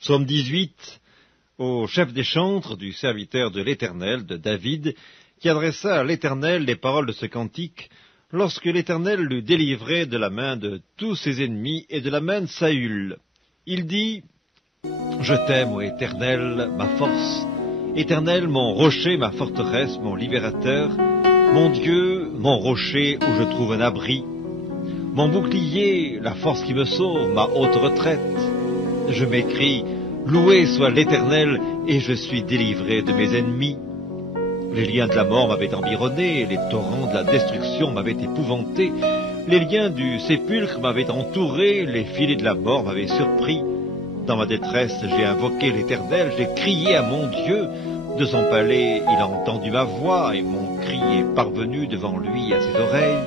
Psaume 18, au chef des chantres du serviteur de l'Éternel, de David, qui adressa à l'Éternel les paroles de ce cantique, lorsque l'Éternel l'eut délivré de la main de tous ses ennemis et de la main de Saül. Il dit, « Je t'aime, ô Éternel, ma force, Éternel, mon rocher, ma forteresse, mon libérateur, mon Dieu, mon rocher où je trouve un abri, mon bouclier, la force qui me sauve, ma haute retraite. Je m'écrie, loué soit l'Éternel, et je suis délivré de mes ennemis. Les liens de la mort m'avaient environné, les torrents de la destruction m'avaient épouvanté, les liens du sépulcre m'avaient entouré, les filets de la mort m'avaient surpris. Dans ma détresse, j'ai invoqué l'Éternel, j'ai crié à mon Dieu. De son palais, il a entendu ma voix, et mon cri est parvenu devant lui à ses oreilles.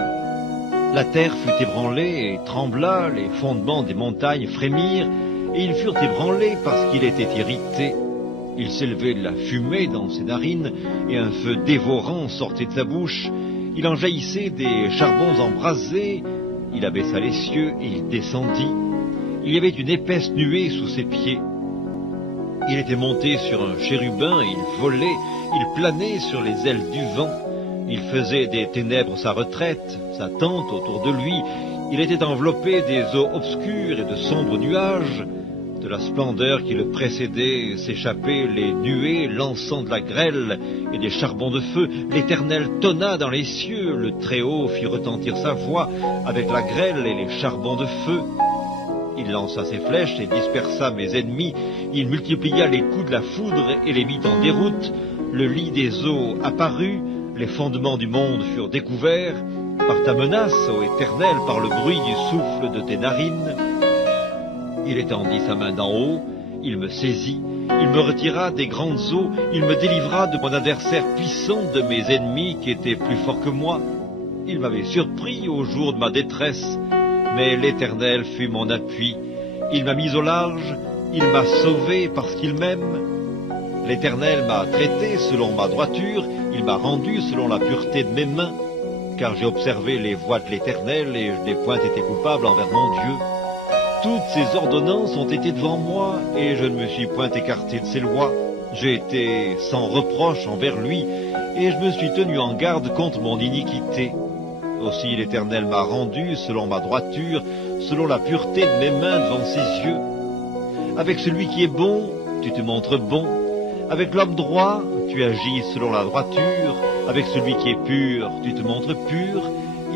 La terre fut ébranlée et trembla, les fondements des montagnes frémirent, et ils furent ébranlés parce qu'il était irrité. Il s'élevait de la fumée dans ses narines, et un feu dévorant sortait de sa bouche. Il en jaillissait des charbons embrasés. Il abaissa les cieux, et il descendit. Il y avait une épaisse nuée sous ses pieds. Il était monté sur un chérubin, et il volait, il planait sur les ailes du vent. Il faisait des ténèbres sa retraite, sa tente autour de lui. Il était enveloppé des eaux obscures et de sombres nuages. De la splendeur qui le précédait s'échappaient les nuées lançant de la grêle et des charbons de feu. L'Éternel tonna dans les cieux, le Très-Haut fit retentir sa voix avec la grêle et les charbons de feu. Il lança ses flèches et dispersa mes ennemis. Il multiplia les coups de la foudre et les mit en déroute. Le lit des eaux apparut, les fondements du monde furent découverts. Par ta menace, ô Éternel, par le bruit du souffle de tes narines. Il étendit sa main d'en haut, il me saisit, il me retira des grandes eaux, il me délivra de mon adversaire puissant, de mes ennemis qui étaient plus forts que moi. Il m'avait surpris au jour de ma détresse, mais l'Éternel fut mon appui. Il m'a mis au large, il m'a sauvé parce qu'il m'aime. L'Éternel m'a traité selon ma droiture, il m'a rendu selon la pureté de mes mains, car j'ai observé les voies de l'Éternel et je n'ai point été coupable envers mon Dieu. Toutes ses ordonnances ont été devant moi, et je ne me suis point écarté de ses lois. J'ai été sans reproche envers lui, et je me suis tenu en garde contre mon iniquité. Aussi l'Éternel m'a rendu selon ma droiture, selon la pureté de mes mains devant ses yeux. Avec celui qui est bon, tu te montres bon. Avec l'homme droit, tu agis selon la droiture. Avec celui qui est pur, tu te montres pur.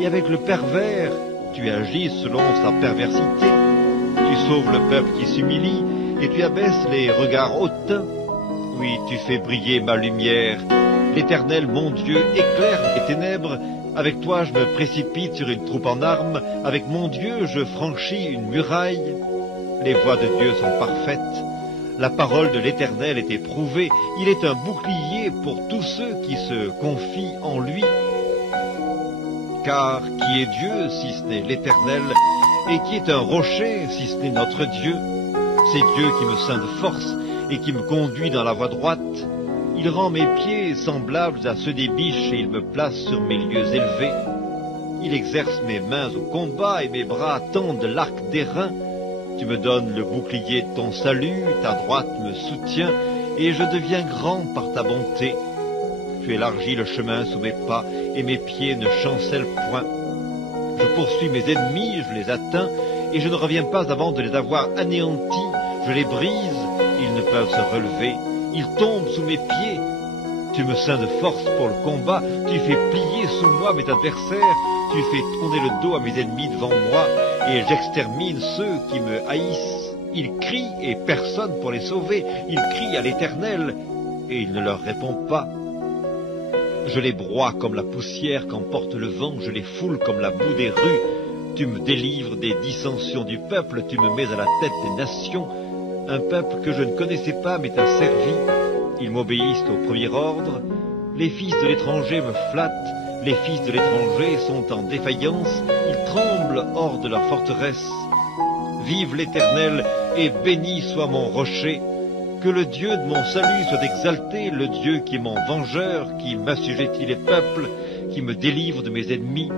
Et avec le pervers, tu agis selon sa perversité. Tu sauves le peuple qui s'humilie, et tu abaisses les regards hautains. Oui, tu fais briller ma lumière. L'Éternel, mon Dieu, éclaire les ténèbres. Avec toi, je me précipite sur une troupe en armes. Avec mon Dieu, je franchis une muraille. Les voies de Dieu sont parfaites. La parole de l'Éternel est éprouvée. Il est un bouclier pour tous ceux qui se confient en lui. Car qui est Dieu si ce n'est l'Éternel, et qui est un rocher si ce n'est notre Dieu? C'est Dieu qui me ceint de force et qui me conduit dans la voie droite. Il rend mes pieds semblables à ceux des biches et il me place sur mes lieux élevés. Il exerce mes mains au combat et mes bras tendent l'arc d'airain. Tu me donnes le bouclier de ton salut, ta droite me soutient et je deviens grand par ta bonté. Tu élargis le chemin sous mes pas et mes pieds ne chancellent point. Je poursuis mes ennemis, je les atteins, et je ne reviens pas avant de les avoir anéantis. Je les brise, ils ne peuvent se relever, ils tombent sous mes pieds. Tu me ceins de force pour le combat, tu fais plier sous moi mes adversaires, tu fais tourner le dos à mes ennemis devant moi, et j'extermine ceux qui me haïssent. Ils crient, et personne pour les sauver, ils crient à l'Éternel, et il ne leur répond pas. Je les broie comme la poussière qu'emporte le vent, je les foule comme la boue des rues. Tu me délivres des dissensions du peuple, tu me mets à la tête des nations. Un peuple que je ne connaissais pas m'est asservi. Ils m'obéissent au premier ordre. Les fils de l'étranger me flattent. Les fils de l'étranger sont en défaillance. Ils tremblent hors de leur forteresse. Vive l'Éternel et béni soit mon rocher. Que le Dieu de mon salut soit exalté, le Dieu qui est mon vengeur, qui m'assujettit les peuples, qui me délivre de mes ennemis.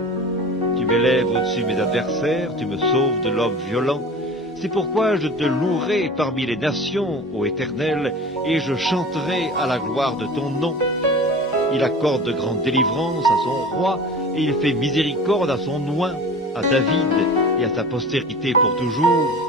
Tu m'élèves au-dessus de mes adversaires, tu me sauves de l'homme violent. C'est pourquoi je te louerai parmi les nations, ô Éternel, et je chanterai à la gloire de ton nom. Il accorde de grandes délivrances à son roi, et il fait miséricorde à son oint, à David et à sa postérité pour toujours.